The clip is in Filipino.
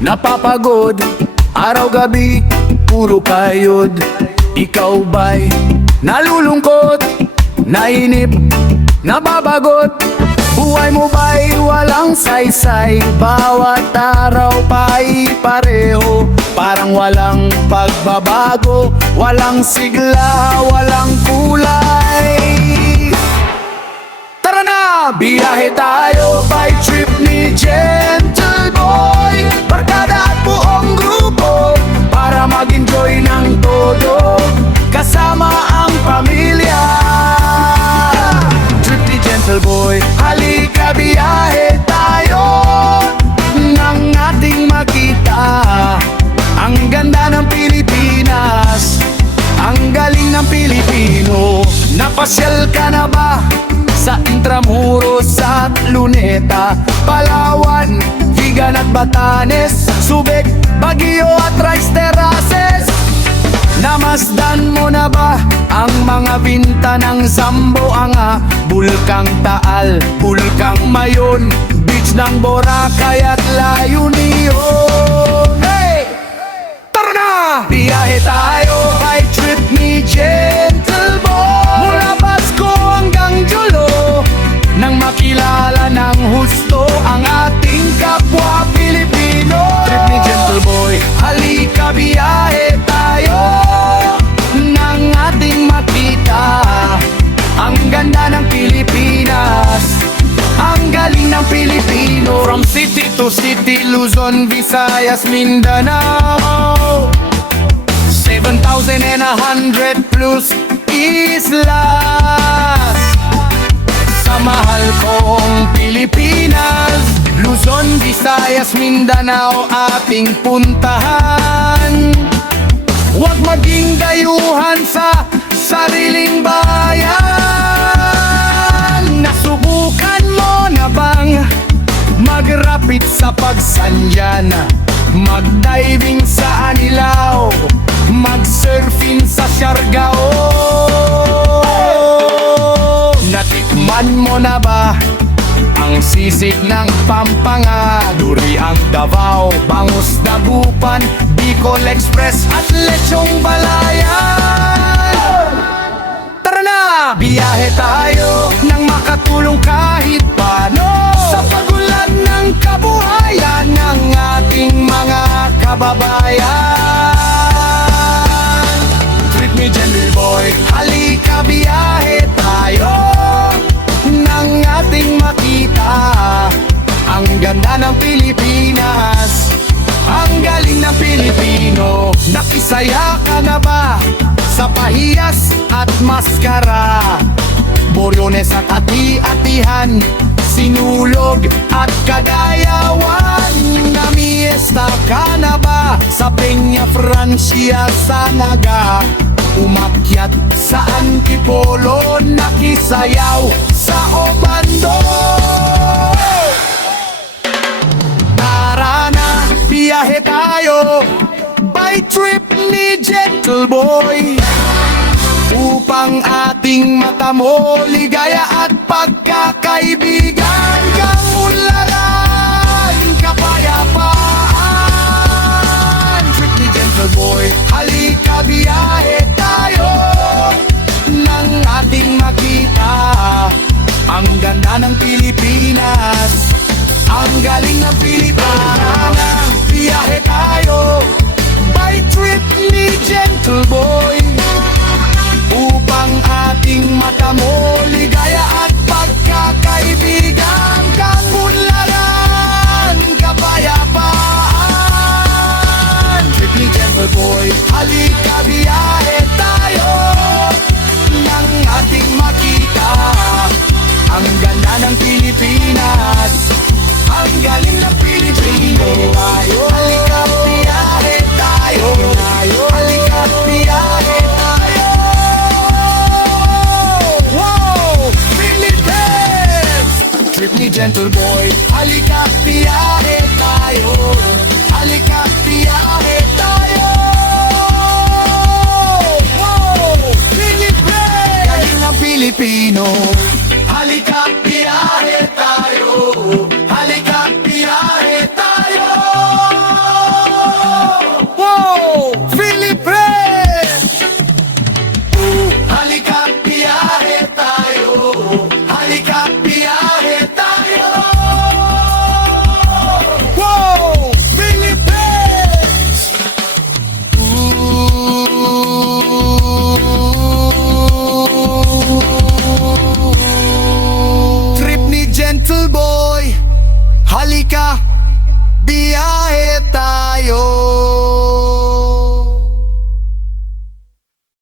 napapagod, araw-gabi, puro kayod. Ikaw ba'y nalulungkot, nainip, nababagot? Buhay mo ba'y walang saysay? Bawat araw pa'y pareho, parang walang pagbabago, walang sigla, walang kulay. Tara na! Biyahe tayo, by trip ni Gentle Boy. Barkada at buong grupo, para mag-enjoy ng todo, kasama ang pamilya. Trip ni Gentle Boy, halika biyahe tayo, nang ating makita ang ganda ng Pilipinas, ang galing ng Pilipino. Napasyal ka na ba sa Intramuros at Luneta, Palawan, Vigan at Batanes, Subic, Baguio at Rice Terraces? Namasdan mo na ba ang mga binta ng Zamboanga, Bulkang Taal, Bulkang Mayon, beach ng Boracay at La Union? Hey! Tara na! Biyahe tayo, by trip ni Gentle Boy. Mula Pasko hanggang Julo, nang makilala ng husto ang ating kapwa Pilipino. Trip ni Gentle Boy, halika biyahe tayo, nang ating makita ang ganda ng Pilipinas, ang galing ng Pilipino. From city to city, Luzon, Visayas, Mindanao, 7,100 plus islas. Sa mahal kong Pilipinas, Luzon, Visayas, Mindanao ating puntahan. Huwag maging dayuhan sa sariling bayan. Nasubukan mo na bang mag-rapid sa Pagsanjan, mag-diving sa Anilao, mag-surfing sa Siargao? Natikman mo na ba ang sisig ng Pampanga, Duriang Davao, Bangus Dagupan, Bicol Express at Lechong Balayan? Tara na! Biyahe tayo nang makatulong kahit paano sa pagulan ng kabuhayan ng ating mga kababayan. Trip ni Gentle Boy, halika biyahe tayo, nang ating makita ang ganda ng Pilipinas, ang galing ng Pilipino. Nakisaya ka na ba sa Pahiyas at Mascara, Boriones at Ati-Atihan, Sinulog at Cagayawan? Namiesta ka na ba sa Peña Francia, Sanaga, umakyat sa Antipolo, nakisayaw sa Obando? Tara na, biyahe tayo, by trip ni Gentle Boy, upang ating matamo ligaya at pagkakaibigan, kaunlaran, kapayapaan. Trip ni Gentle Boy, halika biyahe tayo, nang ating makita ang ganda ng Pilipinas, ang galing ng Pilipinas.